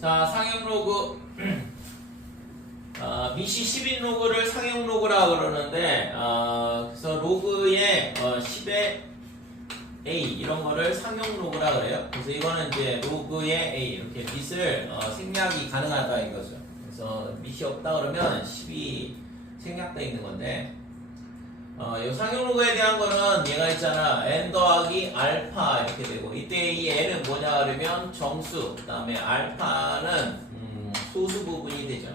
자, 상형 로그 미시 10인 로그를 상형 로그라 그러는데 그래서 로그의 10의 A 이런 거를 상형 로그라 그래요. 그래서 이거는 이제 로그의 A 이렇게 빛을 생략이 가능하다 이거죠. 그래서 밑이 없다 그러면 10이 생략돼 있는 건데 이 상형 로그에 대한 거는 얘가 있잖아 n 더하기 알파 이렇게 되고 이때 이 n은 뭐냐 그러면 정수 그 다음에 알파는 소수 부분이 되죠.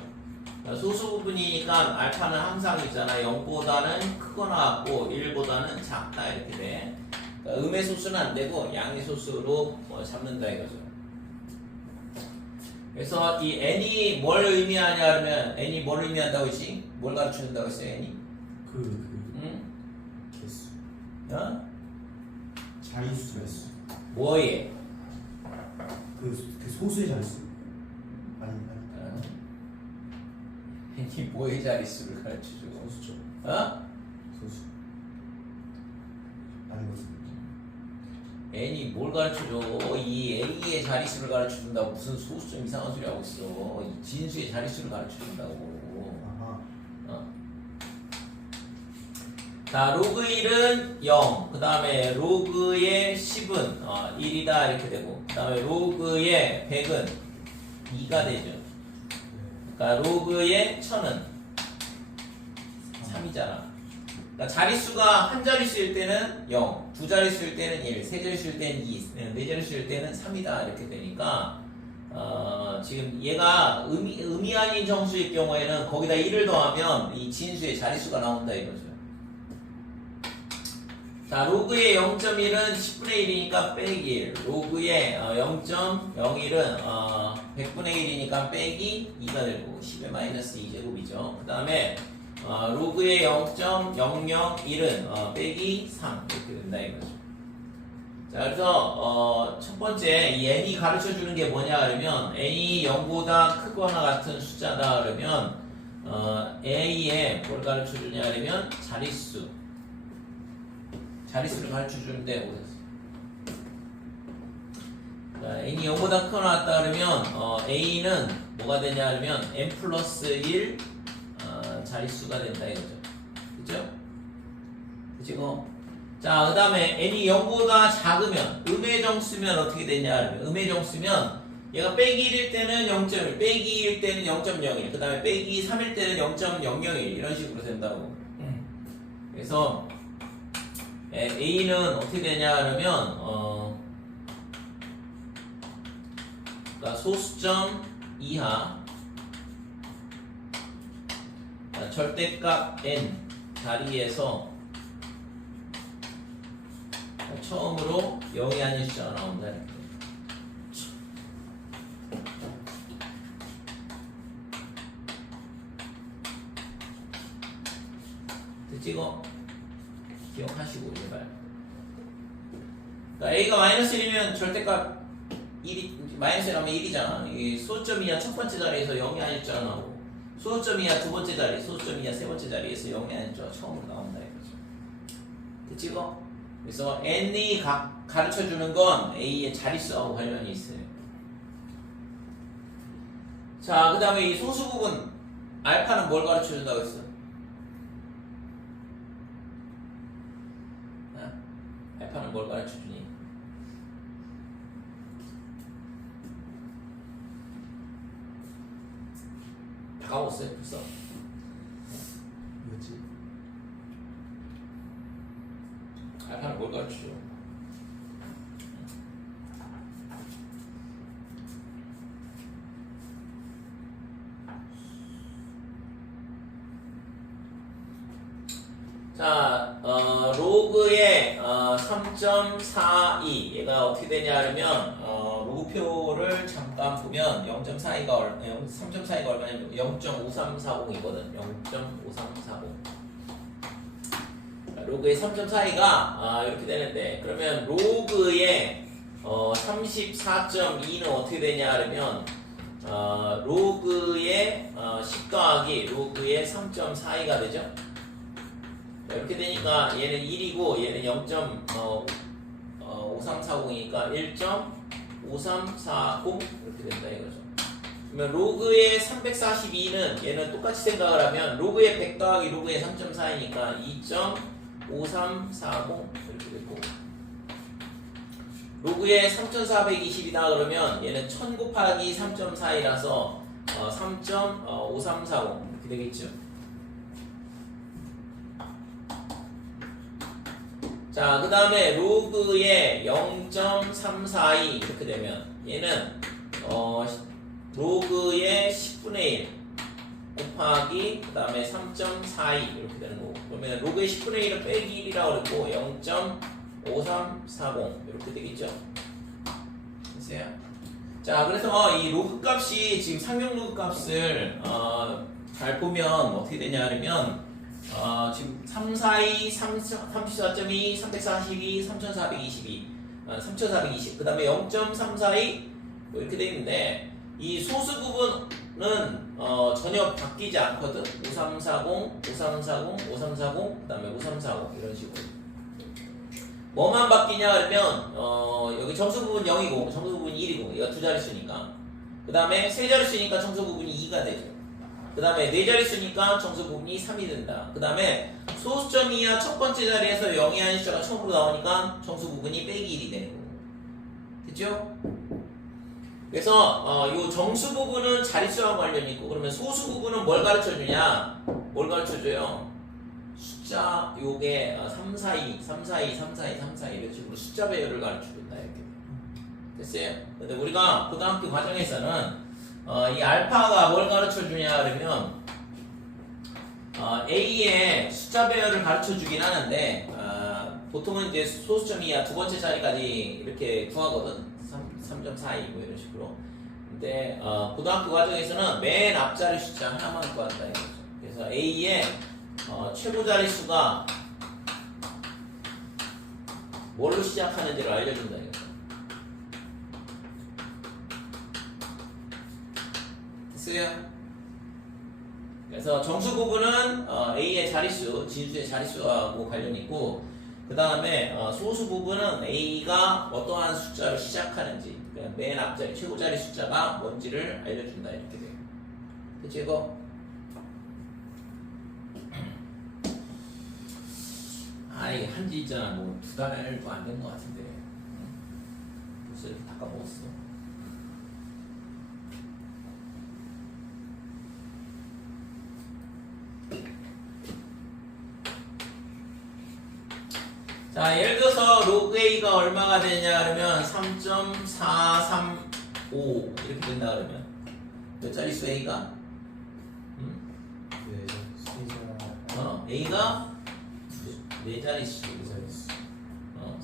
소수 부분이니까 알파는 항상 있잖아 0보다는 크거나 같고 1보다는 작다 이렇게 돼. 그러니까 음의 소수는 안 되고 양의 소수로 잡는다 이거죠. 그래서 이 n이 뭘 의미하냐 그러면 n이 뭘 의미한다고 했지? 뭘 가르쳐준다고 했어 n이? 개수. 어? 자릿수 개수. 뭐에? 그 소수의 자릿수. 아니. n이 뭐의 자릿수를 가르쳐줘? 소수죠. 어? 소수. 아닌 것 같습니다. n이 뭘 가르쳐줘? 이 a의 자릿수를 가르쳐준다고 무슨 소수 좀 이상한 소리 하고 있어. 이 진수의 자릿수를 가르쳐준다고. 아하. 자, 로그 1은 0, 그 다음에 로그의 10은 1이다 이렇게 되고 그 다음에 로그의 100은 2가 되죠. 그러니까 로그의 1000은 3이잖아. 그러니까 자릿수가 한 자릿수일 때는 0, 두 자릿수일 때는 1, 세 자릿수일 때는 2, 네 자릿수일 때는 3이다 이렇게 되니까 지금 얘가 의미 아닌 정수일 경우에는 거기다 1을 더하면 이 진수의 자릿수가 나온다 이거죠. 자, 로그의 0.1은 10분의 1이니까 빼기 1. 로그의 0.01은 100분의 1이니까 빼기 2가 되고 10의 마이너스 2제곱이죠. 그 다음에 로그의 0.001은 빼기 3 이렇게 된다 이거죠. 자, 그래서 첫 번째 이 n이 가르쳐 주는 게 뭐냐 그러면 n이 0보다 크거나 같은 숫자다 그러면 a에 뭘 가르쳐 주냐 그러면 자릿수를 가르쳐 주는데 오셨어. 자, n이 0보다 크거나 같다 그러면 a는 뭐가 되냐 그러면 n 플러스 1 자릿수가 된다 이거죠. 그죠? 그죠? 자, 그 다음에 n이 0보다 작으면 음의 정수면 어떻게 되냐 그러면 음의 정수면 얘가 빼기 1일 때는 0.1, 빼기 2일 때는 0.01, 그 다음에 빼기 3일 때는 0.001 이런 식으로 된다고. 그래서 a는 어떻게 되냐 그러면 그러니까 소수점 이하 절대값 n 자리에서 처음으로 0이 아닌 숫자가 나온다 이렇게. 찍어 기억하시고 제발. 그러니까 a가 마이너스 1이면 절대값 1이 마이너스 1하면 1이잖아. 이 소수점 이하 첫 번째 자리에서 0이 아닐 줄 나오고 소수점 이하 두 번째 자리, 소수점 이하 세 번째 자리에서 0이 아닐 줄 처음으로 나온다 이거죠. 찍어. 그래서 n이 가르쳐 주는 건 a의 자릿수하고 관련이 있어요. 자, 그 다음에 이 소수 부분 알파는 뭘 가르쳐 준다고 했어? 알파는 뭘 가르쳐 주니? 다 까먹었어요 벌써. 뭐였지? 알파는 뭘 가르쳐 줘? 자, 로그의 3.42 얘가 어떻게 되냐 하면 로그표를 잠깐 보면 0.42가 3.42가 얼마냐면 0.5340이거든. 0.5340. 로그의 3.42가 이렇게 되는데 그러면 로그의 34.2는 어떻게 되냐 하면 로그의 10 더하기 로그의 3.42가 되죠. 이렇게 되니까 얘는 1이고 얘는 0.5340이니까 1.5340 이렇게 된다 이거죠. 그러면 로그의 342는 얘는 똑같이 생각을 하면 로그의 100 더하기 로그의 3.4이니까 2.5340 이렇게 되고 로그의 3420이다 그러면 얘는 1000 곱하기 3.4이라서 3.5340 이렇게 되겠죠. 자, 그 다음에 로그의 0.342 이렇게 되면 얘는 로그의 10분의 1 곱하기 그 다음에 3.42 이렇게 되는 거고 그러면 로그의 10분의 1은 빼기 1이라고 그랬고 0.5340 이렇게 되겠죠. 됐어요? 자, 그래서 이 로그 값이 지금 상용 로그 값을 잘 보면 어떻게 되냐 하면 지금 342, 34.2, 342, 3422, 3420, 그 다음에 0.342 뭐 이렇게 되어 있는데 이 소수 부분은 전혀 바뀌지 않거든. 5340, 5340, 5340, 그 다음에 5340 이런 식으로. 뭐만 바뀌냐 그러면 여기 정수 부분 0이고 정수 부분 1이고 이거 두 자릿수니까. 그 다음에 세 자릿수니까 정수 부분이 2가 되죠. 그 다음에 네 자릿수니까 정수 부분이 3이 된다. 그 다음에 소수점 이하 첫 번째 자리에서 0이 한 숫자가 처음으로 나오니까 정수 부분이 빼기 1이 되는 거고. 됐죠? 그래서 요 정수 부분은 자릿수와 관련이 있고 그러면 소수 부분은 뭘 가르쳐주냐? 뭘 가르쳐줘요? 숫자 요게 342, 342, 342, 342 이런 식으로 숫자 배열을 가르쳐준다 이렇게. 됐어요? 근데 우리가 고등학교 과정에서는 이 알파가 뭘 가르쳐 주냐 그러면 A의 숫자 배열을 가르쳐 주긴 하는데 보통은 이제 소수점 이하 두 번째 자리까지 이렇게 구하거든. 3.42 뭐 이런 식으로. 근데 고등학교 과정에서는 맨 앞자리 숫자 하나만 구한다 이거죠. 그래서 A의 최고 자릿수가 뭘로 시작하는지를 알려준다 이거죠. 그래서 정수 부분은 A의 자릿수, 진수의 자릿수하고 관련이 있고 그 다음에 소수 부분은 A가 어떠한 숫자로 시작하는지 그러니까 맨 앞자리, 최고 자리 숫자가 뭔지를 알려준다 이렇게 돼요. 그치 이거? 이게 한지 있잖아 뭐 2달도 안 된 것 같은데 벌써 이렇게 다 까먹었어. 자, 예를 들어서 로그 A가 얼마가 되냐 그러면 3.435 이렇게 된다 그러면 몇 자릿수 A가? A가 네 자릿수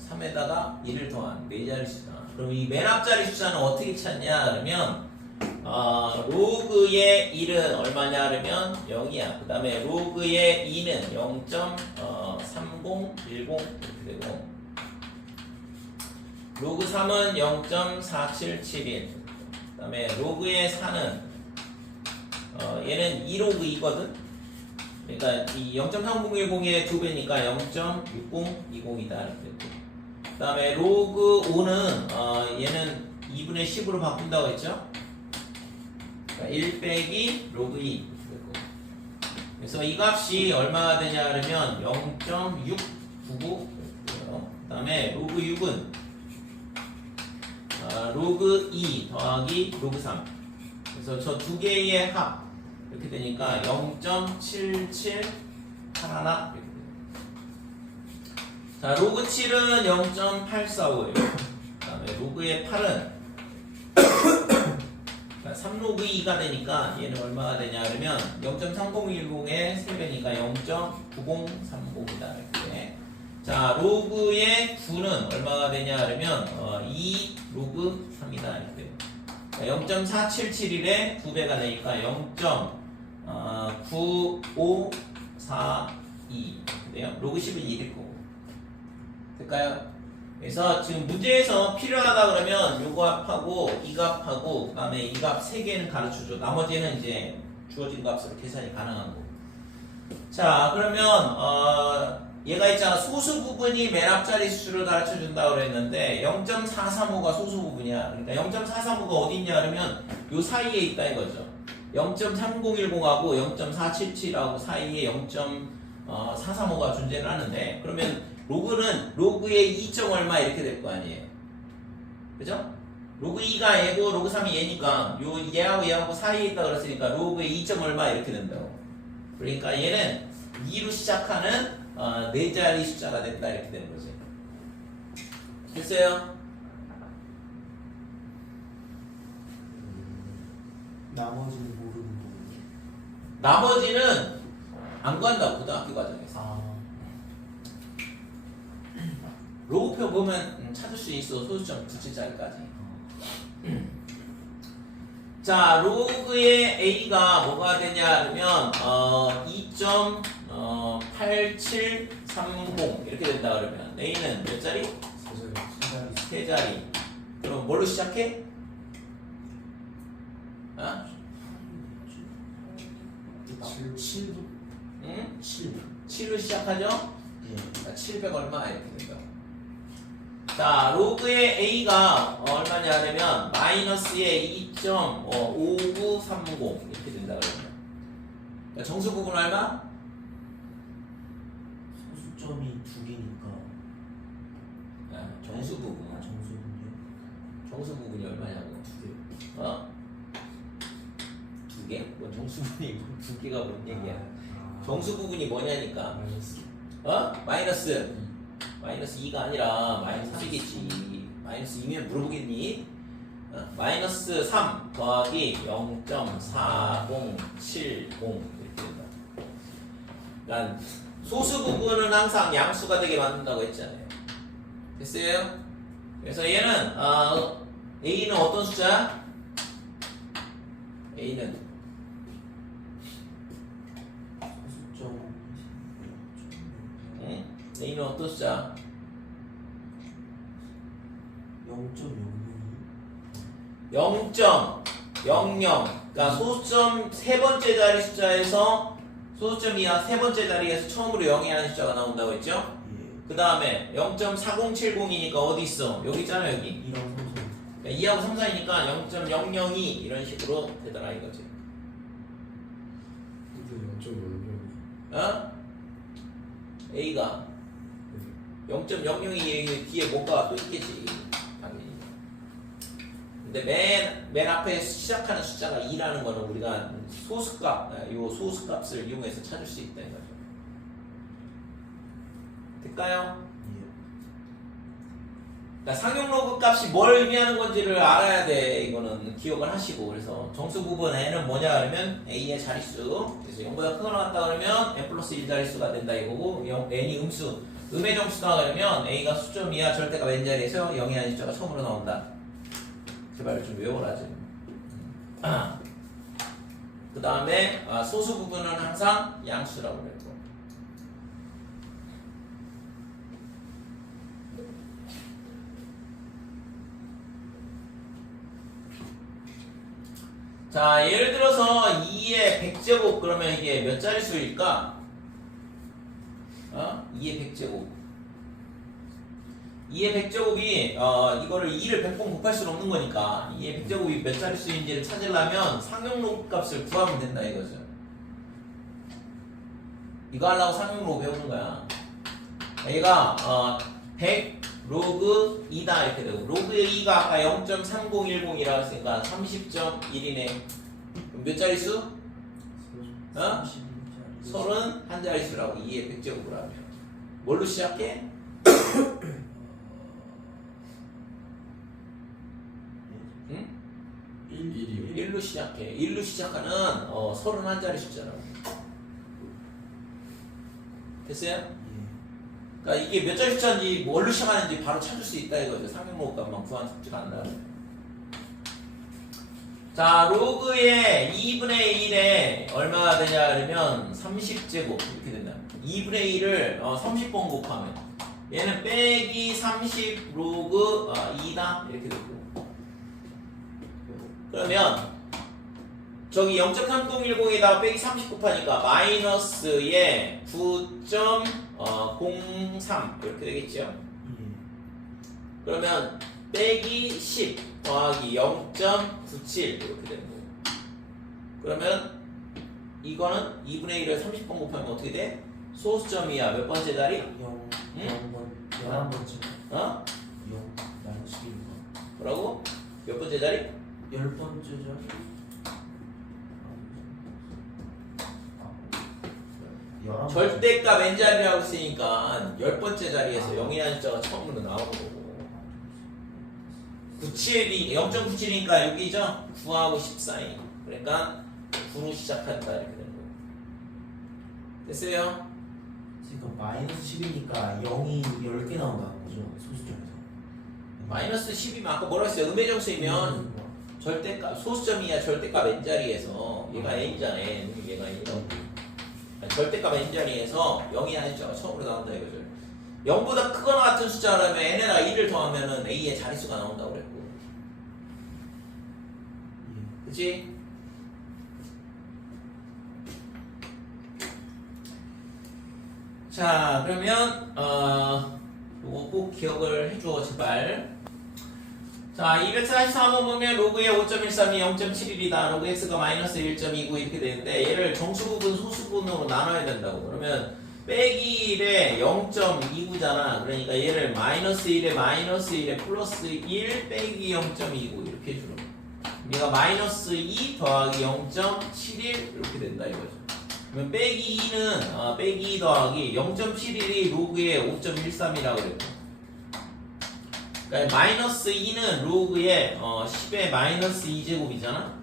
3에다가 1을 더한 네 자릿수다. 그럼 이 맨 앞자리 숫자는 어떻게 찾냐 그러면 로그의 1은 얼마냐 그러면 0이야. 그 다음에 로그의 2는 0.3010 이렇게 되고 로그 3은 0.4771 그 다음에 로그의 4는 얘는 2로그 2거든. 그러니까 이 0.3010의 2배니까 0.6020이다 이렇게 되고 그 다음에 로그 5는 얘는 2분의 10으로 바꾼다고 했죠. 1 빼기 로그 2 그래서 이 값이 얼마가 되냐 그러면 0.699 그 다음에 로그 6은 로그 2 더하기 로그 3 그래서 저 두 개의 합 이렇게 되니까 0.7781 이렇게 돼요. 자 로그 7은 0.845예요. 그 다음에 로그의 8은 3로그 2가 되니까 얘는 얼마가 되냐 그러면 0.3010의 3배니까 0.9030이다 이렇게. 자 로그의 9는 얼마가 되냐 그러면 2로그 3이다 이렇게. 0.4771의 2배가 되니까 0.9542 이렇게 돼요. 로그 10은 1일 거고. 될까요? 그래서 지금 문제에서 필요하다 그러면 요거 합하고 이 값하고 그 다음에 이 값 3개는 가르쳐줘. 나머지는 이제 주어진 값으로 계산이 가능한 거고. 자 그러면 얘가 있잖아. 소수 부분이 맨 앞자리 수를 가르쳐준다고 그랬는데 0.435가 소수 부분이야. 그러니까 0.435가 어디 있냐 그러면 요 사이에 있다 이거죠. 0.3010하고 0.477하고 사이에 0.435가 존재를 하는데 그러면 로그의 2. 얼마 이렇게 될 거 아니에요. 그죠? 로그 2가 얘고 로그 3이 얘니까 요 얘하고 사이에 있다 그랬으니까 로그의 2. 얼마 이렇게 된다고. 그러니까 얘는 2로 시작하는 4자리 숫자가 된다 이렇게 되는 거지. 됐어요? 나머지는 모르는 거예요. 나머지는 안 구한다고 고등학교 과정에서. 아, 로그표 보면 찾을 수 있어. 소수점 2자리까지. 자, 로그의 A가 뭐가 되냐 그러면 2.8730 이렇게 된다 그러면 A는 몇 자리? 세 자리. 3자리. 그럼 뭘로 시작해? 어? 7도? 응? 7. 7로 시작하죠? 예. 700 얼마 이렇게 된다. 자, 로그의 A가 얼마냐 하면 마이너스의 2.5930 이렇게 된다 그러면. 그러니까 정수 부분 얼마? 소수점이 2개니까. 정수 부분. 정수분요? 정수 부분이 얼마냐고. 2개. 어? 2개? 뭐 정수 부분이 2개가 뭔 얘기야? 정수 부분이 뭐냐니까. 마이너스. 어? 마이너스 2가 아니라 마이너스 3이겠지. 마이너스 2면 물어보겠니? 마이너스 3 더하기 0.4070 이렇게 된다. 그러니까 소수 부분은 항상 양수가 되게 만든다고 했잖아요. 됐어요? 그래서 얘는 A는 어떤 숫자? A는 소수점. 응? A는 어떤 숫자? 0.00. 0.00 그러니까 소수점 세 번째 자리 숫자에서 소수점 이하 세 번째 자리에서 처음으로 0이 하는 숫자가 나온다고 했죠? 예. 그 다음에 0.4070이니까 어디 있어? 여기 있잖아 여기. 2랑 3, 4. 그러니까 2하고 3 사이니까 0.002 이런 식으로 되더라 이거지. 근데 0.00. 어? A가 0.002 뒤에 뭔가 또 있겠지 당연히. 근데 맨 앞에 시작하는 숫자가 2라는 거는 우리가 요 소수값을 이용해서 찾을 수 있다는 거죠. 될까요? 예. 그러니까 상용 로그 값이 뭘 의미하는 건지를 알아야 돼. 이거는 기억을 하시고. 그래서 정수 부분 n은 뭐냐 그러면 a의 자릿수. 그래서 0보다 큰 거 나왔다 그러면 n 플러스 1 자릿수가 된다 이거고, n이 음수 음의 정수다 그러면 a가 수점 이하 절대값 n 자리에서 0이 아닌 숫자가 처음으로 나온다. 제발 좀 외워라지. 그 다음에 소수 부분은 항상 양수라고 그랬고. 자, 예를 들어서 2의 100제곱 그러면 이게 몇 자릿수일까? 2의 100제곱. 2의 100제곱이 이거를 2를 100번 곱할 수는 없는 거니까 2의 100제곱이 몇 자릿수인지를 찾으려면 상용 로그 값을 구하면 된다 이거죠. 이거 하려고 상용 로그 배우는 거야. 얘가 100 로그 2다 이렇게 되고, 로그의 2가 아까 0.3010이라고 했으니까 30.1이네. 몇 자릿수? 31자릿수라고 2의 100제곱을 하면. 뭘로 시작해? 응? 1이요. 1로 시작해. 1로 시작하는 31자리 숫자라고. 됐어요? 그러니까 이게 몇 자리 숫자인지 뭘로 시작하는지 바로 찾을 수 있다 이거죠. 상용 로그 값만 구하는 숙제가 안 나와요. 자, 로그의 2분의 1에 얼마가 되냐 그러면 30제곱 이렇게 된다. 2분의 1을 30번 곱하면 얘는 빼기 30 로그 2다 이렇게 되고, 그러면 저기 0.3010에다가 빼기 30 곱하니까 마이너스에 9.03 이렇게 되겠죠. 그러면 빼기 10 더하기 0.97 이렇게 되는 거고. 그러면 이거는 2분의 1을 30번 곱하면 어떻게 돼? 소수점이야. 몇 번째 자리? 0, 응? 0번, 11번째. 어? 0, 마이너스 1번. 뭐라고? 몇 번째 자리? 10번째죠? 절대값 n자리라고 쓰니까 10번째 자리에서 0이라는 숫자가 처음으로 나오는 거고. 97이 0.97이니까 여기죠? 9하고 14이. 그러니까 9로 시작한다 이렇게 되는 거예요. 됐어요? 지금 마이너스 10이니까 0이 10개 나온다는 거죠, 소수점에서. 마이너스 10이면 아까 뭐라 했어요? 음배정 쓰이면 절대값 소수점이야. 절대값 n자리에서 얘가 n이잖아. n 얘가 n이라고. 절대값 n자리에서 0이라는 숫자가 처음으로 나온다 이거죠. 0보다 크거나 같은 숫자라면 n에다 1을 더하면은 a의 자릿수가 나온다고 그랬고. 그치? 자, 그러면 요거 꼭 기억을 해줘 제발. 자, 243번 보면 로그의 5.13이 0.71이다. 로그 x가 마이너스 1.29 이렇게 되는데 얘를 정수부분 소수분으로 나눠야 된다고. 그러면 빼기 1에 0.29잖아. 그러니까 얘를 마이너스 1에 마이너스 1에 플러스 1 빼기 0.29 이렇게 해주는 거야. 얘가 마이너스 2 더하기 0.71 이렇게 된다 이거죠. 그러면 빼기 2는 빼기 2 더하기 0.71이 로그의 5.13이라고 그랬고. 그러니까 마이너스 2는 로그의 10의 마이너스 2제곱이잖아.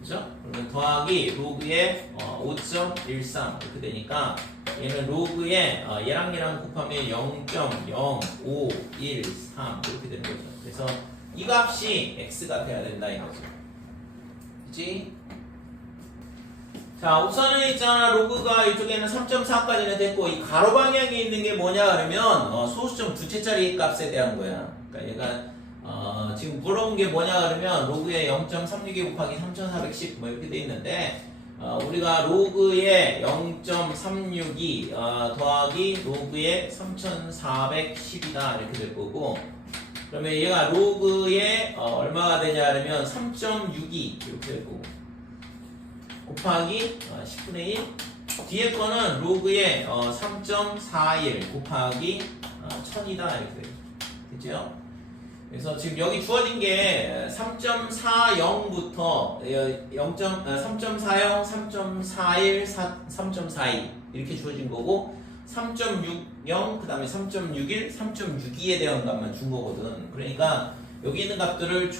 그죠? 그러면 더하기 로그의 5.13 이렇게 되니까 얘는 로그의 얘랑 곱하면 0.0513 이렇게 되는 거죠. 그래서 이 값이 x가 돼야 된다 이거죠. 그치? 자, 우선은 있잖아. 로그가 이쪽에는 3.4까지는 됐고 이 가로 방향에 있는 게 뭐냐 그러면 소수점 두째 자리 값에 대한 거야. 그러니까 얘가 지금 물어본 게 뭐냐 그러면 로그의 0.362 곱하기 3410 뭐 이렇게 돼 있는데 우리가 로그의 0.362 더하기 로그의 3410이다 이렇게 될 거고. 그러면 얘가 로그의 얼마가 되냐 그러면 3.62 이렇게 될 거고 곱하기 10분의 1 뒤에 거는 로그의 3.41 곱하기 1000이다 이렇게 돼요. 됐죠? 그래서 지금 여기 주어진 게 3.40부터 3.40, 3.41, 3.42 이렇게 주어진 거고 3.60, 그 다음에 3.61, 3.62에 대한 값만 준 거거든. 그러니까 여기 있는 값들을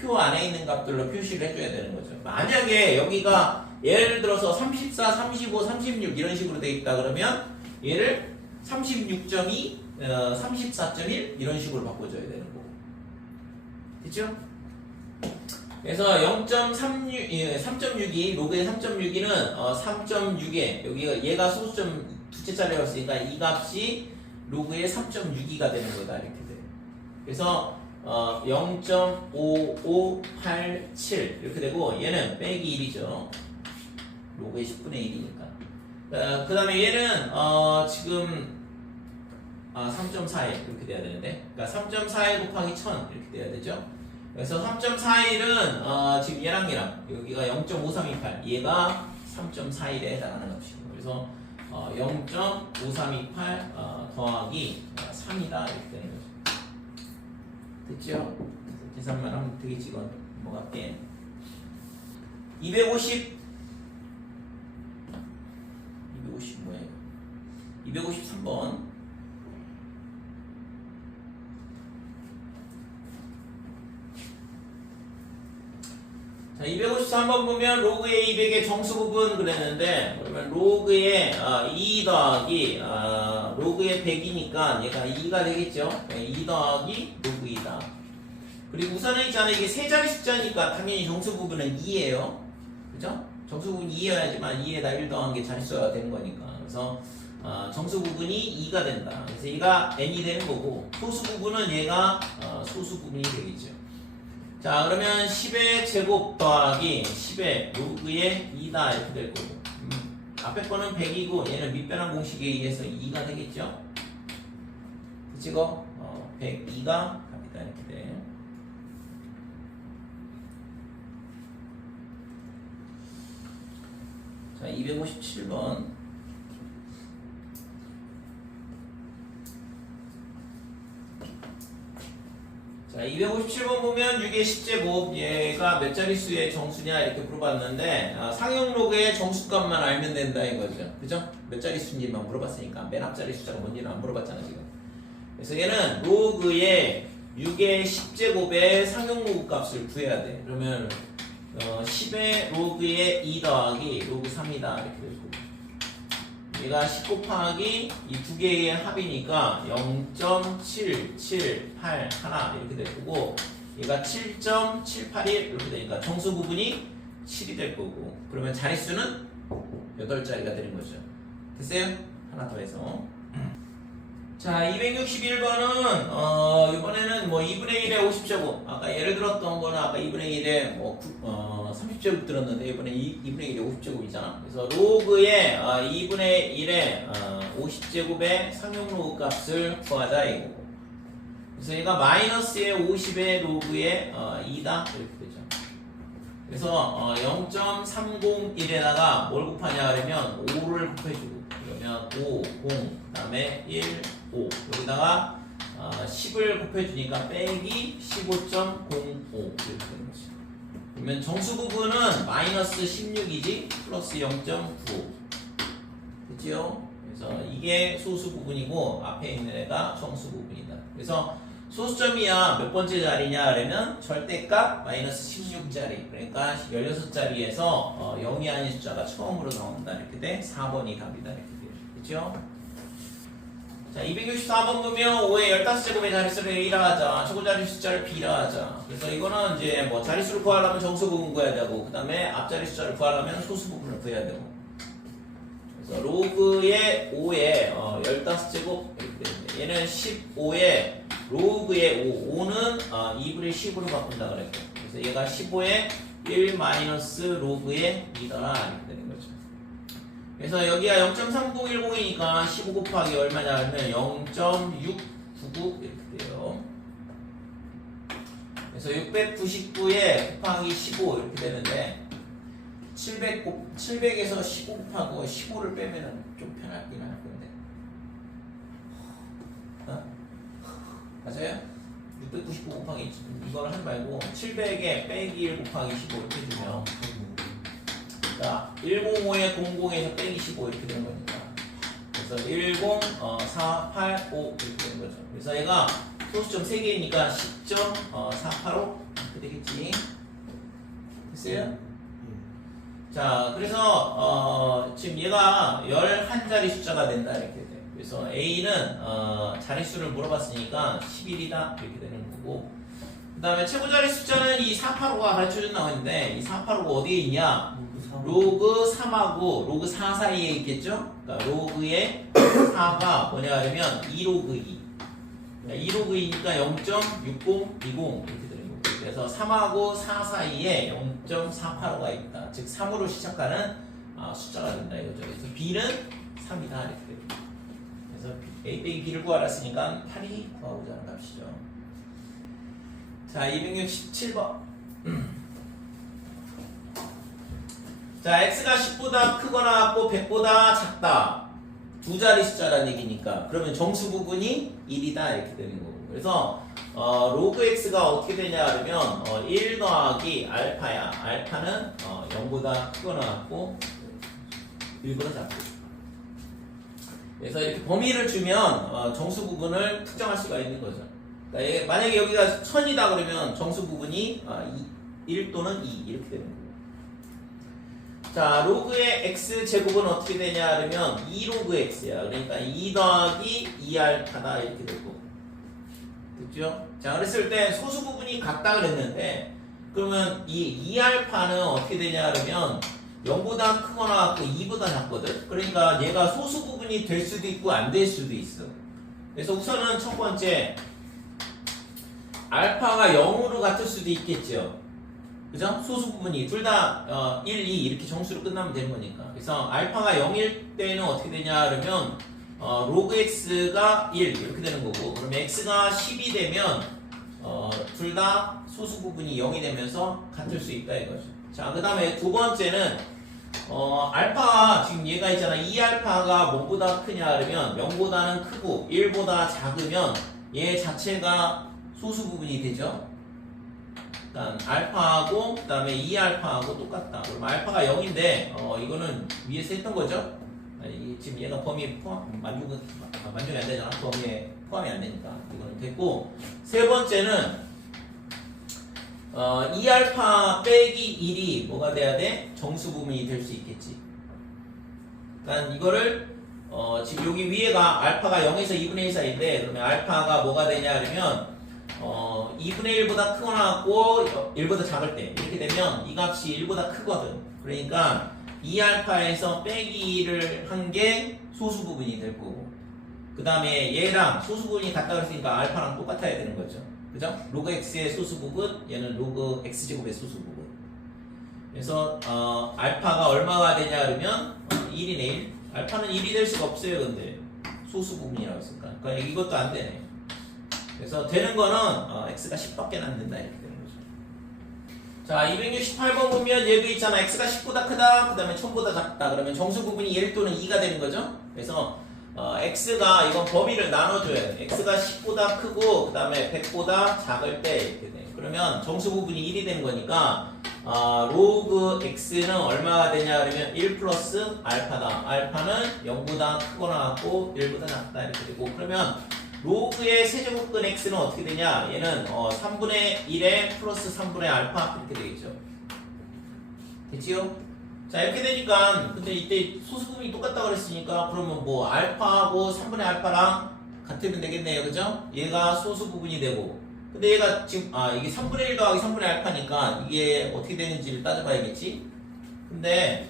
표 안에 있는 값들로 표시를 해줘야 되는 거죠. 만약에 여기가 예를 들어서 34, 35, 36 이런 식으로 돼 있다 그러면 얘를 36.2, 34.1 이런 식으로 바꿔줘야 되는 거고. 됐죠? 그래서 3.62 로그의 3.62는 3.6에 여기가 얘가 소수점 두째 자리였으니까 이 값이 로그의 3.62가 되는 거다 이렇게 돼. 그래서 0.5587 이렇게 되고 얘는 빼기 1이죠. 로그의 10분의 1이니까. 그 다음에 얘는 지금 3.41 이렇게 돼야 되는데, 그러니까 3.41 곱하기 1000 이렇게 돼야 되죠. 그래서 3.41은 지금 얘랑 여기가 0.5328 얘가 3.41에 해당하는 값이고, 그래서 0.5328 더하기 3이다 이렇게 되는 거죠. 됐죠? 계산만 하면 되겠지. 이건 뭐갈게 250 뭐야 이거 253번. 자, 253번 보면 로그의 200의 정수 부분 그랬는데, 그러면 로그의 2 더하기 로그의 100이니까 얘가 2가 되겠죠. 2 더하기 로그 2다. 그리고 우선은 있잖아, 이게 세 자리 숫자니까 당연히 정수 부분은 2예요. 그죠? 정수 부분이 2여야지만 2에다 1 더한 게 자릿수가 되는 거니까. 그래서 정수 부분이 2가 된다. 그래서 얘가 n이 되는 거고, 소수 부분은 얘가 소수 부분이 되겠죠. 자, 그러면 10의 제곱 더하기 10의 로그의 2다 이렇게 될 거고, 앞에 거는 100이고 얘는 밑변환 공식에 의해서 2가 되겠죠. 그치고 102가 갑니다. 있다 이렇게 돼. 자, 257번. 자, 257번 보면 6의 10제곱 얘가 몇 자릿수의 정수냐 이렇게 물어봤는데 상용 로그의 정수값만 알면 된다 이거죠. 그죠? 몇 자릿수인지만 물어봤으니까 맨 앞자리 숫자가 뭔지는 안 물어봤잖아 지금. 그래서 얘는 로그의 6의 10제곱의 상용 로그 값을 구해야 돼. 그러면 10의 로그의 2 더하기 로그 3이다 이렇게 되고, 얘가 10 곱하기 이 두 개의 합이니까 0.778 하나 이렇게 될 거고, 얘가 7.781 이렇게 되니까 정수 부분이 7이 될 거고, 그러면 자릿수는 8자리가 되는 거죠. 됐어요? 하나 더 해서. 자, 261번은 이번에는 뭐 2분의 1에 50제곱, 아까 예를 들었던 거는 아까 2분의 1에 뭐 30제곱 들었는데 이번에 2분의 1에 50제곱이잖아. 그래서 로그의 2분의 1에 50제곱의 상용 로그 값을 구하자 이거고. 그래서 얘가 마이너스의 50의 로그의 2다 이렇게 되죠. 그래서 0.301에다가 뭘 곱하냐 그러면 5를 곱해주고, 그러면 5, 0, 그 다음에 1, 5 여기다가 10을 곱해주니까 빼기 15.05 이렇게 되는 거지. 그러면 정수 부분은 마이너스 16이지 플러스 0.95 그치요? 그래서 이게 소수 부분이고 앞에 있는 애가 정수 부분이다. 그래서 소수점이야 몇 번째 자리냐 그러면 절대값 마이너스 16자리, 그러니까 16자리에서 0이 아닌 숫자가 처음으로 나온다 이렇게 돼. 4번이 답이다 이렇게 돼. 그쵸? 자, 264번 보면 5의 15제곱의 자릿수를 A라 하자, 최고자리 숫자를 B라 하자. 그래서 이거는 이제 뭐 자릿수를 구하려면 정수 부분 구해야 되고, 그 다음에 앞자리 숫자를 구하려면 소수 부분을 구해야 되고. 그래서 로그의 5의 15제곱 이렇게 되는데, 얘는 15의 로그의 5는 2분의 10으로 바꾼다 그랬고, 그래서 얘가 15의 1 마이너스 로그의 2더라 이렇게 되는 거죠. 그래서 여기가 0.3010이니까 15 곱하기 얼마냐 하면 0.699 이렇게 돼요. 그래서 699에 곱하기 15 이렇게 되는데, 700에서 15 곱하고 15를 빼면은 좀 편하긴 할 건데. 맞아요? 699 곱하기 이걸 하지 말고 700에 빼기 1 곱하기 15 이렇게 해주면, 자, 105에 00에서 빼기 15 이렇게 되는 거니까, 그래서 10485 이렇게 되는 거죠. 그래서 얘가 소수점 3개이니까 10.485 이렇게 되겠지. 됐어요? 자, 그래서 지금 얘가 11자리 숫자가 된다 이렇게 돼. 그래서 A는 자릿수를 물어봤으니까 11이다 이렇게 되는 거고, 그 다음에 최고자리 숫자는 이 485가 가르쳐준 나오는데, 이 485가 어디에 있냐? 로그 3하고 로그 4 사이에 있겠죠? 그러니까 로그의 4가 뭐냐 하면 2로그 2. 그러니까 2로그 2니까 0.6020 이렇게 되는 거고, 그래서 3하고 4 사이에 0.485가 있다. 즉 3으로 시작하는 숫자가 된다 이거죠. 그래서 B는 3이다 이렇게 됩니다. 그래서 A 빼기 B를 구하랬으니까 8이 구하고자 하는 값이죠. 자, 267번. 자, x가 10보다 크거나 같고 100보다 작다. 두 자리 숫자라는 얘기니까, 그러면 정수 부분이 1이다 이렇게 되는 거고. 그래서 로그 x가 어떻게 되냐 그러면 1 더하기 알파야. 알파는 0보다 크거나 같고 1보다 작고. 그래서 이렇게 범위를 주면 정수 부분을 특정할 수가 있는 거죠. 그러니까 만약에 여기가 1000이다 그러면 정수 부분이 1 또는 2 이렇게 되는 거고. 자, 로그의 x 제곱은 어떻게 되냐 그러면 2로그 x야. 그러니까 2 더하기 2알파다 이렇게 되고. 됐죠? 자, 그랬을 때 소수 부분이 같다 그랬는데, 그러면 이 2알파는 어떻게 되냐 그러면 0보다 크거나 같고 2보다 작거든. 그러니까 얘가 소수 부분이 될 수도 있고 안 될 수도 있어. 그래서 우선은 첫 번째, 알파가 0으로 같을 수도 있겠죠. 그죠? 소수 부분이 둘 다 1, 2 이렇게 정수로 끝나면 되는 거니까. 그래서 알파가 0일 때는 어떻게 되냐 그러면 로그 x가 1 이렇게 되는 거고, 그러면 x가 10이 되면 둘 다 소수 부분이 0이 되면서 같을 수 있다 이거죠. 자, 그 다음에 두 번째는 알파가 지금 얘가 있잖아. 2알파가 뭐보다 크냐 그러면 0보다는 크고 1보다 작으면 얘 자체가 소수 부분이 되죠. 일단 알파하고 그 다음에 2알파하고 똑같다. 그럼 알파가 0인데 이거는 위에서 했던 거죠. 지금 얘가 범위에 만족이 안 되잖아. 범위에 포함이 안 되니까 이거는 됐고, 세 번째는 2알파 빼기 1이 뭐가 돼야 돼? 정수 부분이 될 수 있겠지. 그러니까 이거를 지금 여기 위에가 알파가 0에서 2분의 1 사이인데, 그러면 알파가 뭐가 되냐 그러면 2분의 1보다 크거나 같고 1보다 작을 때 이렇게 되면 이 값이 1보다 크거든. 그러니까 2알파에서 빼기 1을 한 게 소수 부분이 될 거고, 그 다음에 얘랑 소수 부분이 같다 그랬으니까 알파랑 똑같아야 되는 거죠. 그죠? 로그 x의 소수 부분, 얘는 로그 x제곱의 소수 부분. 그래서 알파가 얼마가 되냐 그러면 1이네 1. 알파는 1이 될 수가 없어요. 근데 소수 부분이라고 했으니까. 그러니까 이것도 안 되네. 그래서 되는 거는 x가 10밖에 안 된다 이렇게 되는 거죠. 자, 268번 보면 얘도 있잖아. x가 10보다 크다, 그 다음에 1000보다 작다. 그러면 정수 부분이 1 또는 2가 되는 거죠. 그래서 x가 이건 범위를 나눠줘야 돼. x가 10보다 크고 그 다음에 100보다 작을 때 이렇게 돼. 그러면 정수 부분이 1이 되는 거니까 로그 x는 얼마가 되냐 그러면 1 플러스 알파다. 알파는 0보다 크거나 같고 1보다 작다 이렇게 되고, 그러면 로그의 세제곱근 x는 어떻게 되냐? 얘는 3분의 1에 플러스 3분의 알파 이렇게 되겠죠. 됐지요? 자, 이렇게 되니까 근데 이때 소수 부분이 똑같다고 그랬으니까 그러면 뭐 알파하고 3분의 알파랑 같으면 되겠네요. 그죠? 얘가 소수 부분이 되고, 근데 얘가 지금 이게 3분의 1 더하기 3분의 알파니까 이게 어떻게 되는지를 따져봐야겠지? 근데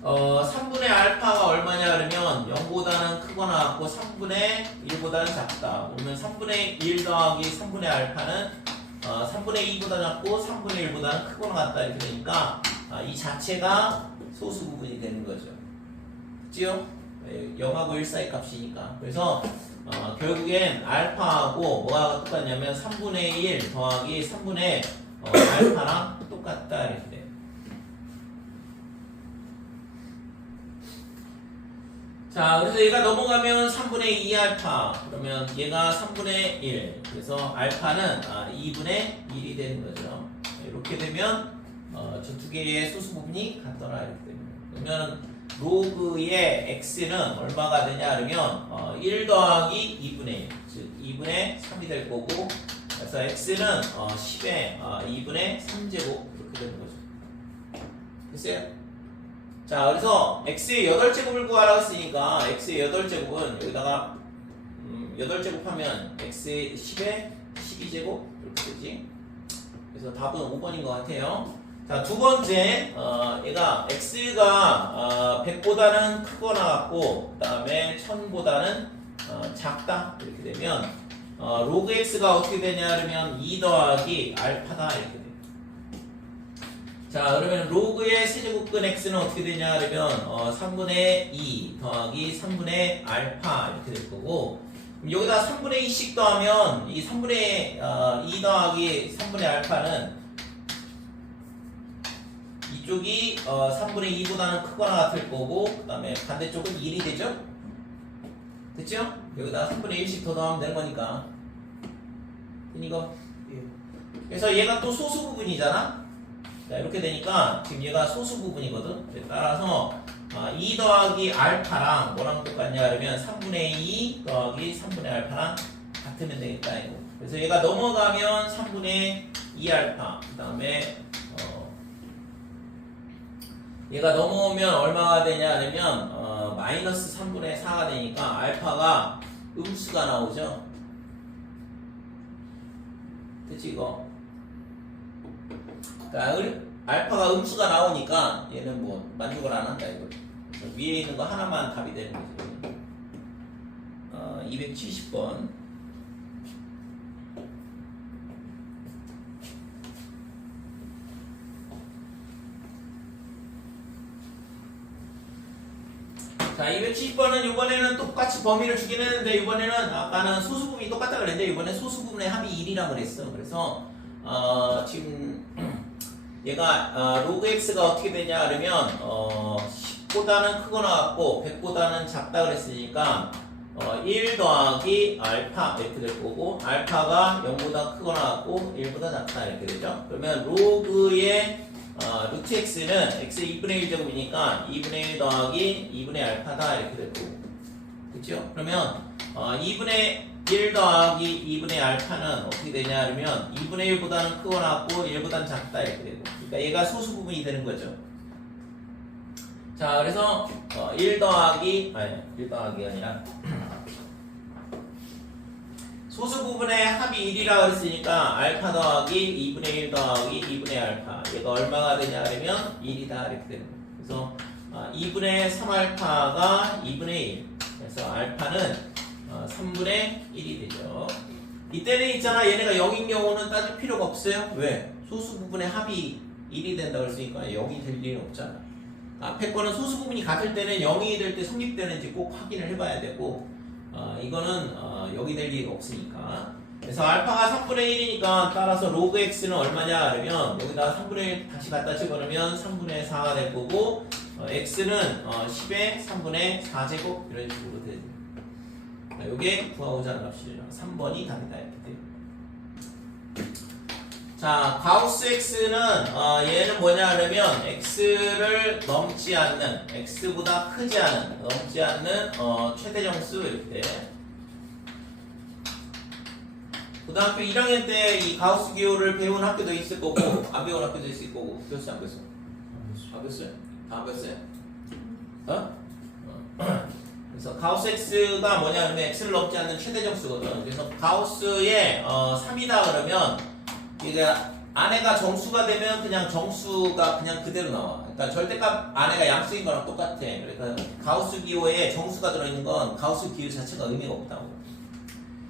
3분의 알파가 얼마냐 그러면 0보다는 크거나 같고 3분의 1보다는 작다. 그러면 3분의 1 더하기 3분의 알파는 3분의 2보다 작고 3분의 1보다는 크거나 같다 이렇게 되니까 이 자체가 소수 부분이 되는 거죠. 그치요? 0하고 1 사이 값이니까. 그래서 결국엔 알파하고 뭐가 똑같냐면 3분의 1 더하기 3분의 알파랑 똑같다 이렇게 돼요. 자, 그래서 얘가 넘어가면 3분의 2알파, 그러면 얘가 3분의 1, 그래서 알파는 2분의 1이 되는 거죠. 이렇게 되면 저 두 개의 소수 부분이 같더라 이렇게 됩니다. 그러면 로그의 x는 얼마가 되냐 그러면 1 더하기 2분의 1, 즉 2분의 3이 될 거고, 그래서 x는 10의 2분의 3제곱 이렇게 되는 거죠. 됐어요? 자, 그래서 x의 8제곱을 구하라고 했으니까 x의 8제곱은 여기다가 8제곱 하면 x의 10에 12제곱 이렇게 되지. 그래서 답은 5번인 것 같아요. 자, 두 번째, 얘가 x가 100보다는 크거나 같고 그 다음에 1000보다는 작다 이렇게 되면 로그 x가 어떻게 되냐 그러면 2 더하기 알파다 이렇게 돼요. 자, 그러면 로그의 세제곱근 x는 어떻게 되냐 그러면 3분의 2 더하기 3분의 알파 이렇게 될 거고, 그럼 여기다 3분의 2씩 더하면 이 3분의 2 더하기 3분의 알파는 이쪽이 3분의 2보다는 크거나 같을 거고, 그 다음에 반대쪽은 1이 되죠? 됐죠? 여기다 3분의 1씩 더 더하면 되는 거니까. 이거. 그래서 얘가 또 소수 부분이잖아? 자, 이렇게 되니까 지금 얘가 소수 부분이거든. 따라서 2 더하기 알파랑 뭐랑 똑같냐 그러면 3분의 2 더하기 3분의 알파랑 같으면 되겠다 이거. 그래서 얘가 넘어가면 3분의 2 알파, 그 다음에 얘가 넘어오면 얼마가 되냐 그러면 마이너스 3분의 4가 되니까 알파가 음수가 나오죠. 됐지 이거? 자, 알파가 음수가 나오니까 얘는 뭐 만족을 안 한다 이거. 위에 있는 거 하나만 답이 되는 거지. 270번. 자, 270번은 이번에는 똑같이 범위를 주긴 했는데 이번에는 아까는 소수 부분이 똑같다 그랬는데 이번에 소수 부분의 합이 1이라고 그랬어. 그래서 지금 얘가 로그 x가 어떻게 되냐 그러면 10보다는 크거나 같고 100보다는 작다 그랬으니까 1 더하기 알파 이렇게 될 거고 알파가 0보다 크거나 같고 1보다 작다 이렇게 되죠. 그러면 로그의 루트 x는 x 2분의 1제곱이니까 2분의 1 더하기 2분의 알파다 이렇게 될 거고 그렇죠? 그러면 2분의 1 더하기 2분의 알파는 어떻게 되냐 그러면 2분의 1보다는 크거나 같고 1보다는 작다 이렇게 되고 그러니까 얘가 소수 부분이 되는 거죠. 자 그래서 1 더하기가 아니라 소수 부분의 합이 1이라고 그랬으니까 알파 더하기 2분의 1 더하기 2분의 알파 얘가 얼마가 되냐 그러면 1이다 이렇게 되는 거예요. 그래서 2분의 3알파가 2분의 1 그래서 알파는 3분의 1이 되죠. 이때는 있잖아 얘네가 0인 경우는 따질 필요가 없어요. 왜? 소수 부분의 합이 1이 된다고 했으니까 0이 될 일은 없잖아. 앞에 거는 소수 부분이 같을 때는 0이 될 때 성립되는지 꼭 확인을 해봐야 되고 이거는 0이 될 리가 없으니까 그래서 알파가 3분의 1이니까 따라서 로그 x는 얼마냐 그러면 여기다가 3분의 1 다시 갖다 집어넣으면 3분의 4가 될 거고 x는 10의 3분의 4제곱 이런 식으로 되죠. 요게 구하고자 하는 값이죠. 3번이 답이다 이렇게 돼요. 자, 가우스 x는 얘는 뭐냐 그러면 x를 넘지 않는 x보다 크지 않은 넘지 않는 최대 정수 이렇게 돼. 고등학교 1학년 때 이 가우스 기호를 배운 학교도 있을 거고 안 배운 학교도 있을 거고 배웠어 안 배웠어? 안 배웠어요? 다 안 배웠어요? 그래서 가우스 x가 뭐냐 하면 x를 넘지 않는 최대 정수거든. 그래서 가우스의 3이다 그러면 이게 안에가 정수가 되면 그냥 정수가 그냥 그대로 나와. 그러니까 절대값 안에가 양수인 거랑 똑같아. 그러니까 가우스 기호에 정수가 들어있는 건 가우스 기호 자체가 의미가 없다고.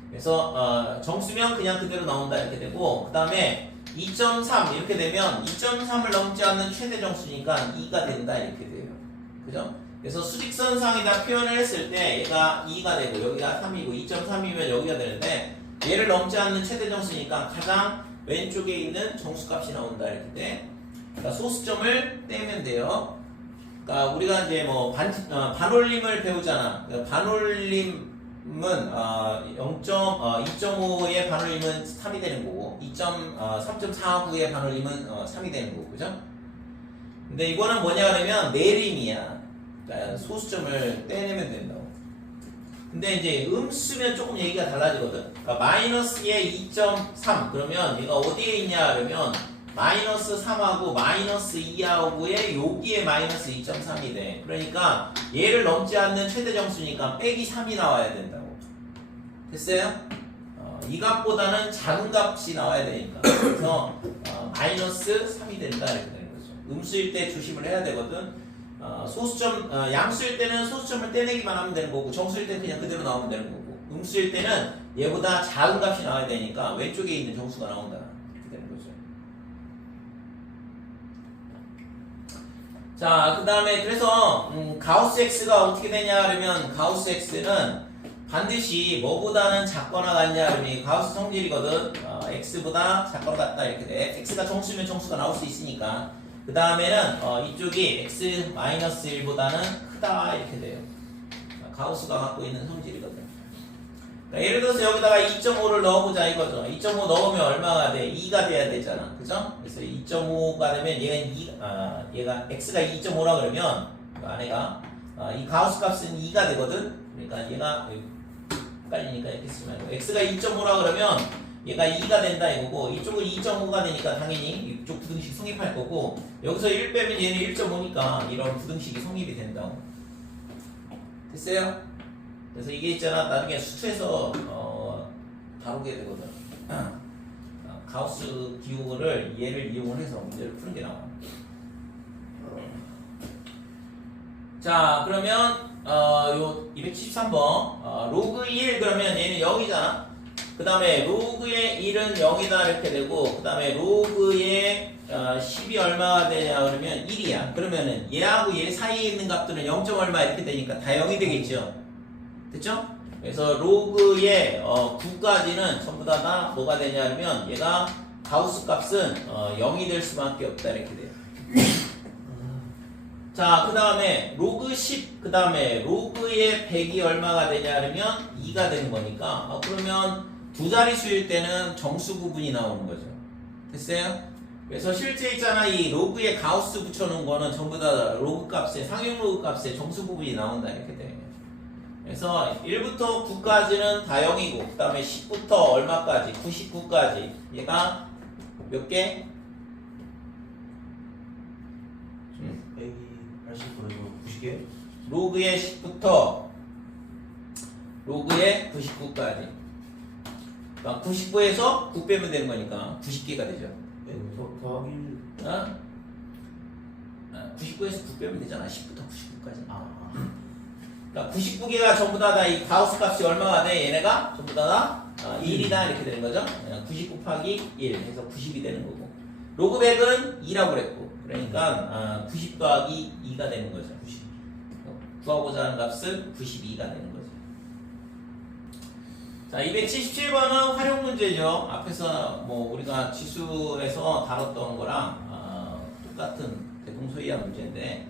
그래서 정수면 그냥 그대로 나온다 이렇게 되고 그 다음에 2.3 이렇게 되면 2.3을 넘지 않는 최대 정수니까 2가 된다 이렇게 돼요. 그죠? 그래서 수직선상에다 표현을 했을 때 얘가 2가 되고 여기가 3이고 2.3이면 여기가 되는데 얘를 넘지 않는 최대 정수니까 가장 왼쪽에 있는 정수값이 나온다 이렇게 돼. 그러니까 소수점을 떼면 돼요. 그러니까 우리가 이제 뭐 반올림을 배우잖아. 그러니까 반올림은 2.5의 반올림은 3이 되는 거고 3.49의 반올림은 3이 되는 거고 그죠? 근데 이거는 뭐냐 그러면 내림이야. 그러니까 소수점을 떼내면 된다고. 근데 이제 음수면 조금 얘기가 달라지거든. 그러니까 마이너스의 2.3 그러면 얘가 어디에 있냐 그러면 마이너스 3하고 마이너스 2하고의 여기에 마이너스 2.3이 돼. 그러니까 얘를 넘지 않는 최대 정수니까 빼기 3이 나와야 된다고. 됐어요? 이 값보다는 작은 값이 나와야 되니까. 그래서 마이너스 3이 된다 이렇게 되는 거죠. 음수일 때 조심을 해야 되거든. 소수점, 양수일 때는 소수점을 떼내기만 하면 되는 거고 정수일 때는 그냥 그대로 나오면 되는 거고 음수일 때는 얘보다 작은 값이 나와야 되니까 왼쪽에 있는 정수가 나온다 이렇게 되는 거죠. 자, 그 다음에 그래서 가우스 x가 어떻게 되냐 그러면 가우스 x는 반드시 뭐보다는 작거나 같냐 그러면 가우스 성질이거든. x보다 작거나 같다 이렇게 돼. x가 정수면 정수가 나올 수 있으니까 그 다음에는 이쪽이 x-1보다는 크다 이렇게 돼요. 가우스가 갖고 있는 성질이거든. 그러니까 예를 들어서 여기다가 2.5를 넣어보자 이거죠. 2.5 넣으면 얼마가 돼? 2가 돼야 되잖아. 그죠? 그래서 2.5가 되면 얘가 x가 2.5라 그러면 그 안에가 이 가우스 값은 2가 되거든. 그러니까 얘가 헷갈리니까 이렇게 쓰지 말고 x가 2.5라 그러면 얘가 2가 된다 이거고 이쪽은 2.5가 되니까 당연히 이쪽 부등식 성립할 거고 여기서 1 빼면 얘는 1.5니까 이런 부등식이 성립이 된다고. 됐어요? 그래서 이게 있잖아 나중에 수투에서 다루게 되거든. 가우스 기호를 얘를 이용해서 문제를 푸는 게 나와. 자 그러면 요 273번 로그 1 그러면 얘는 0이잖아. 그 다음에 로그의 1은 0이다 이렇게 되고 그 다음에 로그의 10이 얼마가 되냐 그러면 1이야. 그러면은 얘하고 얘 사이에 있는 값들은 0. 얼마 이렇게 되니까 다 0이 되겠죠. 됐죠? 그래서 로그의 9까지는 전부 다 뭐가 되냐 그러면 얘가 가우스 값은 0이 될 수밖에 없다 이렇게 돼요. 자, 그 다음에 로그 10, 그 다음에 로그의 100이 얼마가 되냐 그러면 2가 되는 거니까 그러면 두 자릿수일 때는 정수 부분이 나오는 거죠. 됐어요? 그래서 실제 있잖아 이 로그에 가우스 붙여놓은 거는 전부 다 로그 값에 상용 로그 값에 정수 부분이 나온다 이렇게 되는 거죠. 그래서 1부터 9까지는 다 0이고 그 다음에 10부터 얼마까지 99까지 얘가 몇 개? 180%에서 90개? 로그의 10부터 로그의 99까지. 그러니까 99에서 9 빼면 되는 거니까 90개가 되죠. 네, 더하기 1. 어? 99에서 9 빼면 되잖아. 10부터 99까지. 그러니까 99개가 전부 다 이 가우스 값이 얼마가 돼? 얘네가 전부 다 1이다 이렇게 되는 거죠. 90 곱하기 1 해서 90이 되는 거고. 로그 100은 2라고 그랬고. 그러니까 90 더하기 2가 되는 거죠. 90. 구하고자 하는 값은 92가 되는 거죠. 자, 277번은 활용 문제죠. 앞에서 뭐 우리가 지수에서 다뤘던 거랑 똑같은 대동소이한 문제인데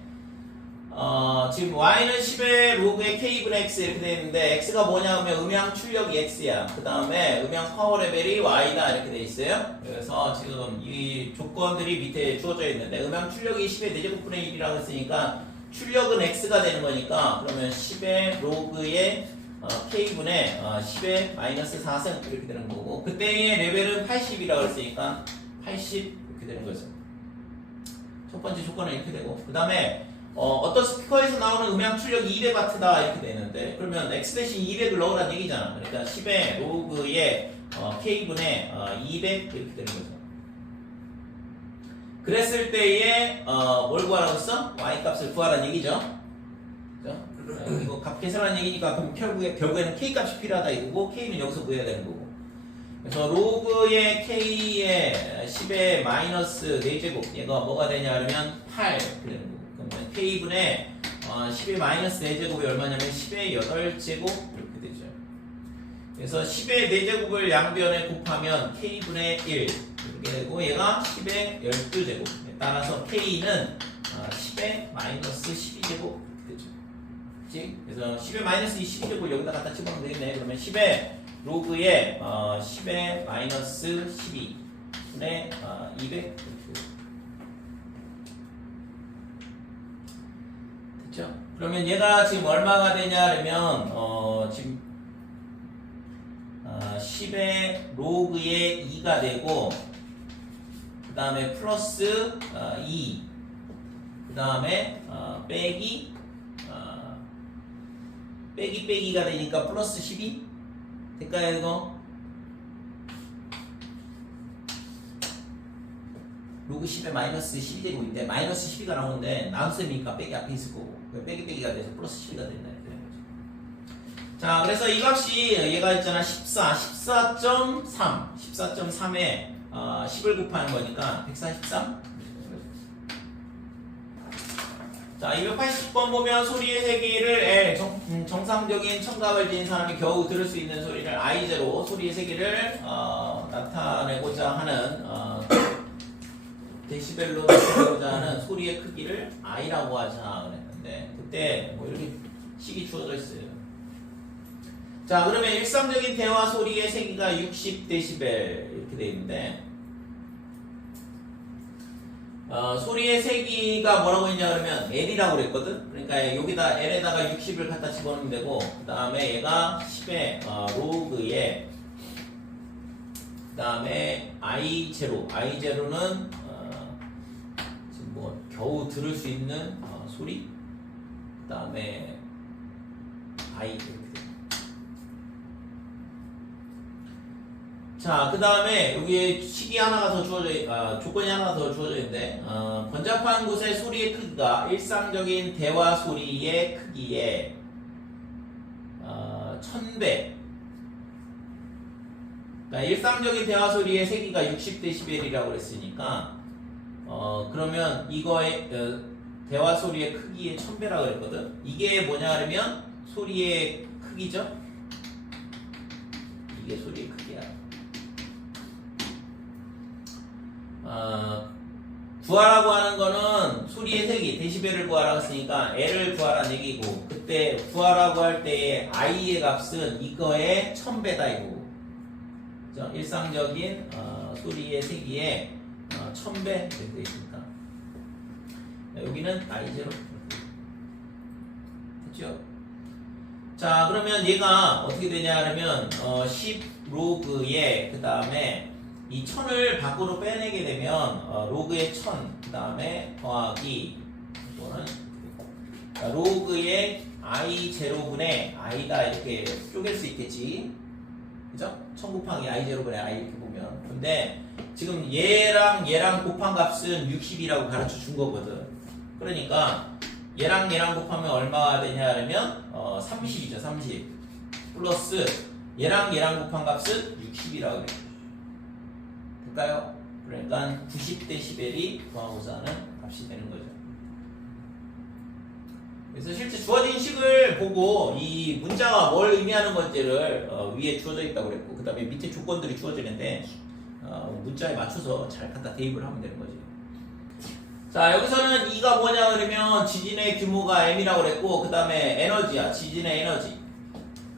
지금 y는 10의 로그의 k분의 x 이렇게 되어 있는데 x가 뭐냐 하면 음양 출력이 x야. 그 다음에 음양 파워 레벨이 y다 이렇게 되어 있어요. 그래서 지금 이 조건들이 밑에 주어져 있는데 음양 출력이 10의 4제곱분의 1이라고 했으니까 출력은 x가 되는 거니까 그러면 10의 로그의 k분의 10의 마이너스 4승 이렇게 되는 거고 그때의 레벨은 80이라고 했으니까 80 이렇게 되는 거죠. 첫 번째 조건은 이렇게 되고 그 다음에 어떤 스피커에서 나오는 음향 출력이 200W다 이렇게 되는데 그러면 x 대신 200을 넣으란 얘기잖아. 그러니까 10의 로그의 k분의 200 이렇게 되는 거죠. 그랬을 때에 뭘 구하라고 했어? y 값을 구하란 얘기죠. 그죠? 이거 값 계산하는 얘기니까 그럼 결국에는 k 값이 필요하다 이거고 k는 여기서 구해야 되는 거고. 그래서 로그의 k의 10의 마이너스 4제곱 얘가 뭐가 되냐 하면 8 이렇게 되는 거고. 그러면 k분의 10의 마이너스 4제곱이 얼마냐면 10의 8제곱 이렇게 되죠. 그래서 10의 4제곱을 양변에 곱하면 k분의 1 이렇게 되고 얘가 10의 12제곱 따라서 k는 10의 마이너스 12제곱 이렇게 되죠. 그치? 그래서 10의 마이너스 12제곱 여기다 갖다 집어넣으면 되겠네. 그러면 10의 로그의 10의 마이너스 12분의 200 이렇게 됐죠? 그러면 얘가 지금 얼마가 되냐면 지금 10의 로그의 2가 되고 그 다음에 플러스 2 그 다음에 빼기 빼기가 되니까 플러스 12 될까요 이거? 로그 10에 마이너스 12제곱인데 마이너스 12가 나오는데 나눗셈이니까 빼기 앞에 있을 거고 빼기가 돼서 플러스 12가 된다 이렇게 되는 거죠. 자 그래서 이 값이 얘가 있잖아 14.3에 10을 곱하는 거니까 143 자 280번 보면 소리의 세기를 L 정상적인 청각을 지닌 사람이 겨우 들을 수 있는 소리를 I0 소리의 세기를 나타내고자 하는 데시벨로 나타내고자 하는 소리의 크기를 I라고 하자 그랬는데 그때 뭐 이렇게 식이 주어져 있어요. 자 그러면 일상적인 대화 소리의 세기가 60dB 이렇게 돼 있는데 소리의 세기가 뭐라고 했냐 그러면 L이라고 그랬거든. 그러니까 여기다 L에다가 60을 갖다 집어넣으면 되고 그 다음에 얘가 10의 로그에 그 다음에 I0는 지금 뭐 겨우 들을 수 있는 소리 그 다음에 I 이렇게 됩니다. 자, 그 다음에 여기 식이 하나가 더 조건이 하나 더 주어져 있는데, 번잡한 곳의 소리의 크기가 일상적인 대화 소리의 크기의 1000배. 그러니까 일상적인 대화 소리의 세기가 60dB이라고 그랬으니까, 그러면 이거의 대화 소리의 크기의 1000배라고 그랬거든. 이게 뭐냐 그러면 소리의 크기죠. 이게 소리의 크기야. 구하라고 하는 거는 소리의 세기, 데시벨을 구하라고 했으니까 L을 구하라는 얘기고, 그때 구하라고 할 때의 I의 값은 이거의 1000배다 이거고. 그죠? 일상적인 소리의 세기에 1000배 이렇게 되어 있으니까. 여기는 I0 됐죠? 자, 그러면 얘가 어떻게 되냐 하면 10 로그에 그 다음에 이 1000을 밖으로 빼내게 되면 로그의 1000 그 다음에 더하기 또는 로그의 I0분의 I다 이렇게 쪼갤 수 있겠지. 그죠? 1000 곱하기 I0분의 I 이렇게 보면. 근데 지금 얘랑 곱한 값은 60이라고 가르쳐 준 거거든. 그러니까 얘랑 곱하면 얼마가 되냐 하면 30이죠. 30 플러스 얘랑 곱한 값은 60이라고 그래요. 될까요? 그러니까 90데시벨이 구하고자 하는 값이 되는 거죠. 그래서 실제 주어진 식을 보고 이 문자가 뭘 의미하는 건지를 위에 주어져 있다고 그랬고, 그 다음에 밑에 조건들이 주어지는데 문자에 맞춰서 잘 갖다 대입을 하면 되는 거죠. 자, 여기서는 E가 뭐냐 그러면 지진의 규모가 M이라고 그랬고, 그 다음에 에너지야. 지진의 에너지.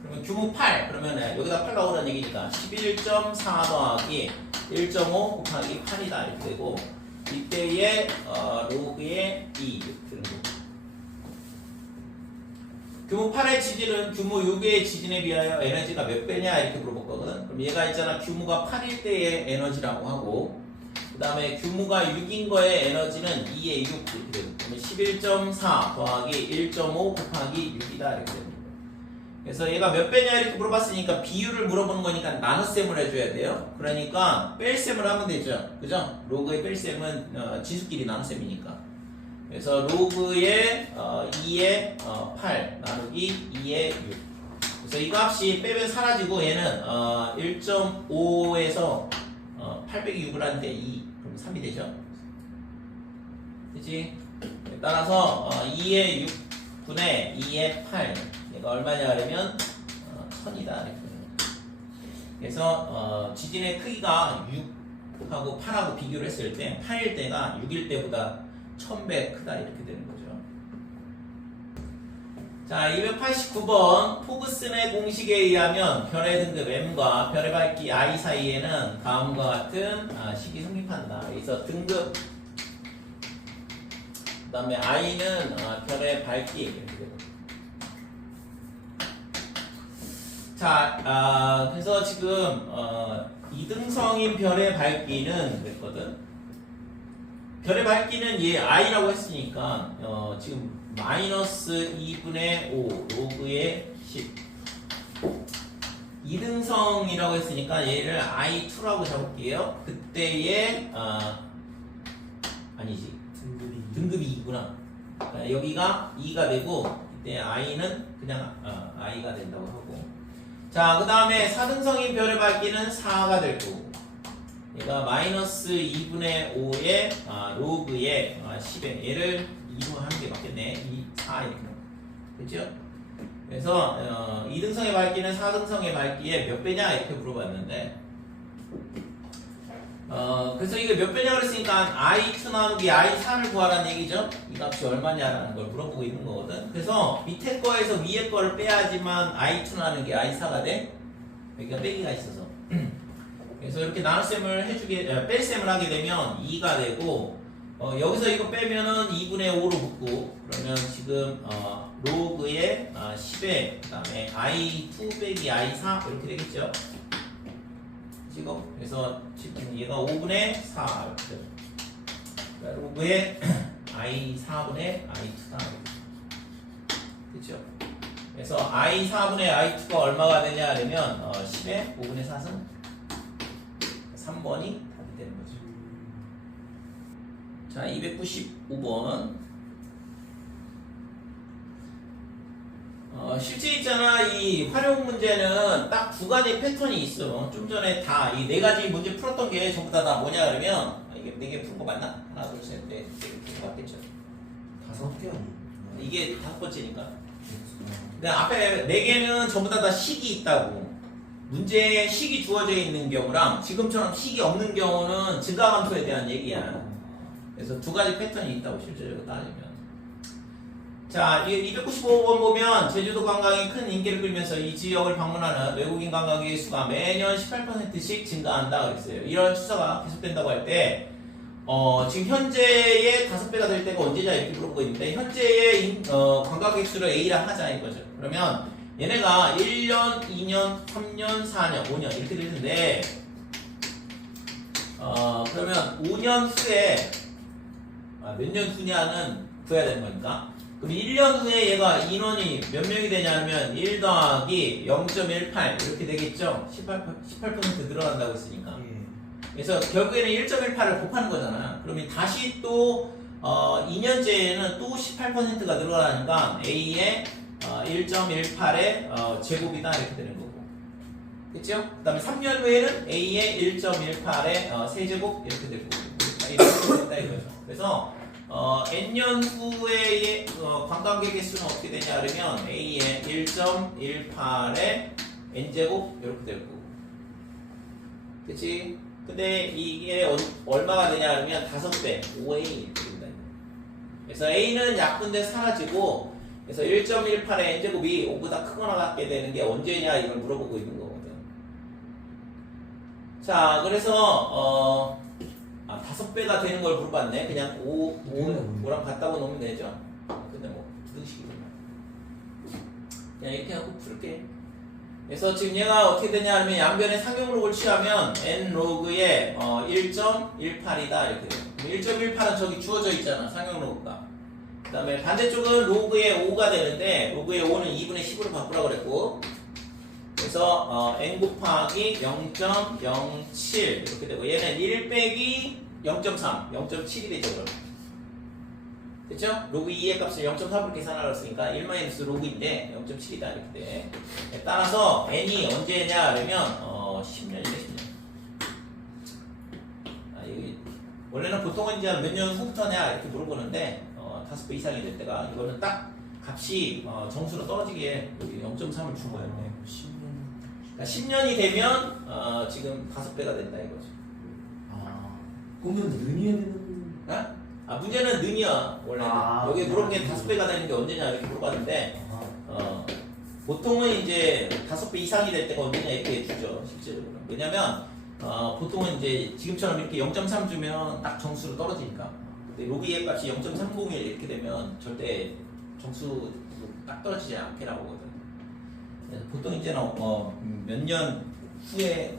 그러면 규모 8. 그러면 여기다 8 나오는 얘기니까 11.4 더하기 1.5 곱하기 8이다 이렇게 되고, 이때의 로그의 2 이렇게 되는 거고. 규모 8의 지진은 규모 6의 지진에 비하여 에너지가 몇 배냐 이렇게 물어봤거든. 그럼 얘가 있잖아. 규모가 8일 때의 에너지라고 하고, 그 다음에 규모가 6인 거의 에너지는 2의 6 이렇게 되고, 그러면 11.4 더하기 1.5 곱하기 6이다 이렇게 되는 거예요. 그래서 얘가 몇 배냐 이렇게 물어봤으니까 비율을 물어보는 거니까 나눗셈을 해줘야 돼요. 그러니까 뺄셈을 하면 되죠. 그죠? 로그의 뺄셈은 지수끼리 나눗셈이니까. 그래서 로그의 2의 8 나누기 2의 6. 그래서 이 값이 빼면 사라지고 얘는 1.5에서 806을 하는데 2 그럼 3이 되죠. 그치? 따라서 2의 6분의 2의 8 얘가 얼마냐 하면 1000이다 이렇게. 그래서 지진의 크기가 6하고 8하고 비교를 했을 때 8일 때가 6일 때보다 1000배 크다 이렇게 되는 거죠. 자, 289번 포그슨의 공식에 의하면 별의 등급 M과 별의 밝기 I 사이에는 다음과 같은 식이 성립한다. 그래서 등급 그 다음에 I는 별의 밝기 이렇게 되고. 자, 그래서 지금 이등성인 별의 밝기는 됐거든. 별의 밝기는 얘 I라고 했으니까 지금 마이너스 2분의 5 로그의 10 이등성이라고 했으니까 얘를 I2라고 잡을게요. 그때의 아니지 등급이 2구나. 여기가 2가 되고 이때 I는 그냥 I가 된다고 하고, 자, 그 다음에 4등성인 별의 밝기는 4가 될 거고, 얘가 마이너스 2분의 5의 로그의 10에 얘를 2로 하는 게 맞겠네. 2, 4 이렇게 됐죠? 그래서 2등성의 밝기는 4등성의 밝기에 몇 배냐 이렇게 물어봤는데, 그래서 이게 몇 배냐 그랬으니까 I2 나누기 I4를 구하라는 얘기죠. 이 값이 얼마냐라는 걸 물어보고 있는 거거든. 그래서 밑에 거에서 위에 거를 빼야지만 I2 나누기 I4가 돼. 여기가 빼기가 있어서. 그래서 이렇게 나눗셈을 해주게, 뺄셈을 하게 되면 2가 되고, 여기서 이거 빼면은 2분의 5로 붙고, 그러면 지금 로그의 10에 그 다음에 I2 빼기 I4 이렇게 되겠죠. 지금 그래서 지금 얘가 5분의 4 이렇게 되죠. 로그의 I4분의 I2다. 그렇죠? 그래서 I4분의 I2가 얼마가 되냐 하면 10의 5분의 4는 3번이 답이 되는 거죠. 자, 295번. 실제 있잖아. 이 활용 문제는 딱 두 가지 패턴이 있어. 좀 전에 다 이 네 가지 문제 풀었던 게 전부 다 뭐냐 그러면 이게 네 개 푼 거 맞나? 하나, 둘, 셋, 넷, 이렇게 맞겠죠. 5개 아니? 이게 다섯 번째니까. 근데 앞에 네 개는 전부 다 식이 있다고. 문제에 식이 주어져 있는 경우랑 지금처럼 식이 없는 경우는 증가함수에 대한 얘기야. 그래서 두 가지 패턴이 있다고 실제적으로 따지면. 자, 295번 보면 제주도 관광이 큰 인기를 끌면서 이 지역을 방문하는 외국인 관광객의 수가 매년 18%씩 증가한다 그랬어요. 이런 추세가 계속된다고 할 때, 지금 현재의 5배가 될 때가 언제냐 이렇게 물어보고 있는데, 현재의 관광객 수를 A라 하자 이거죠. 그러면 얘네가 1년, 2년, 3년, 4년, 5년 이렇게 되는데, 그러면 5년 후에 몇 년 후냐는 구해야 되는 거니까. 그럼 1년 후에 얘가 인원이 몇 명이 되냐면 1 더하기 0.18 이렇게 되겠죠? 18% 늘어난다고 했으니까. 그래서 결국에는 1.18을 곱하는 거잖아. 그러면 다시 또 2년째에는 또 18%가 늘어나니까 A의 1.18의 제곱이다 이렇게 되는 거고. 그쵸? 그 다음에 3년 후에는 A의 1.18의 세제곱 이렇게 되고. 이렇게 된다 이거죠. 그래서 n년 후의 관광객의 수는 어떻게 되냐 그러면 A의 1.18의 n제곱 이렇게 되고. 그치? 근데 이게 얼마가 되냐 그러면 5배 5A 이렇게 된다. 그래서 A는 약분돼 사라지고, 그래서 1.18의 n제곱이 5보다 크거나 같게 되는 게 언제냐 이걸 물어보고 있는 거거든. 자, 그래서 5배가 되는 걸 물어봤네. 그냥 5랑 같다고 놓으면 되죠. 근데 뭐 부등식이구나. 그냥 이렇게 하고 풀게. 그래서 지금 얘가 어떻게 되냐 하면 양변의 상용록을 취하면 n 로그의 1.18이다 이렇게 돼요. 1.18은 저기 주어져 있잖아. 상용로그가. 그 다음에 반대쪽은 로그의 5가 되는데, 로그의 5는 2분의 10으로 바꾸라고 그랬고, 그래서 n 곱하기 0.07 이렇게 되고, 얘는 1 빼기 0.3, 0.7이 되죠. 그럼. 됐죠? 로그 2의 값을 0.3으로 계산하라고 했으니까 1 마이너스 로그인데 0.7이다 이렇게 돼. 따라서 n이 언제냐 그러면 10년이네 10년. 여기 원래는 보통은 이제 몇 년 후부터냐 이렇게 물어보는데 5배 이상이 될 때가, 이거는 딱 값이 정수로 떨어지게 여기 0.3을 준 거예요. 10년. 그러니까 10년이 되면 지금 5배가 된다 이거죠. 그러면 능이해야 되는. 문제는 능이야 원래는. 여기 물어본 게 5배가 되는 게 언제냐 이렇게 물어봤는데, 보통은 이제 5배 이상이 될 때가 언제냐 이렇게 주죠 실제적으로. 왜냐면 보통은 이제 지금처럼 이렇게 0.3 주면 딱 정수로 떨어지니까. 근데 로그 2의 값이 0.301 이렇게 되면 절대 정수 딱 떨어지지 않게 나오거든. 그래서 보통 이제는 몇 년 후에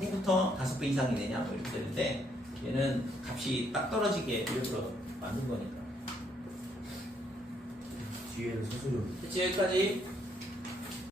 후부터 5배 이상이 되냐 뭐 이렇게 되는데, 얘는 값이 딱 떨어지게 일부러 만든 거니까. 뒤에는 소수료. 그치, 여기까지.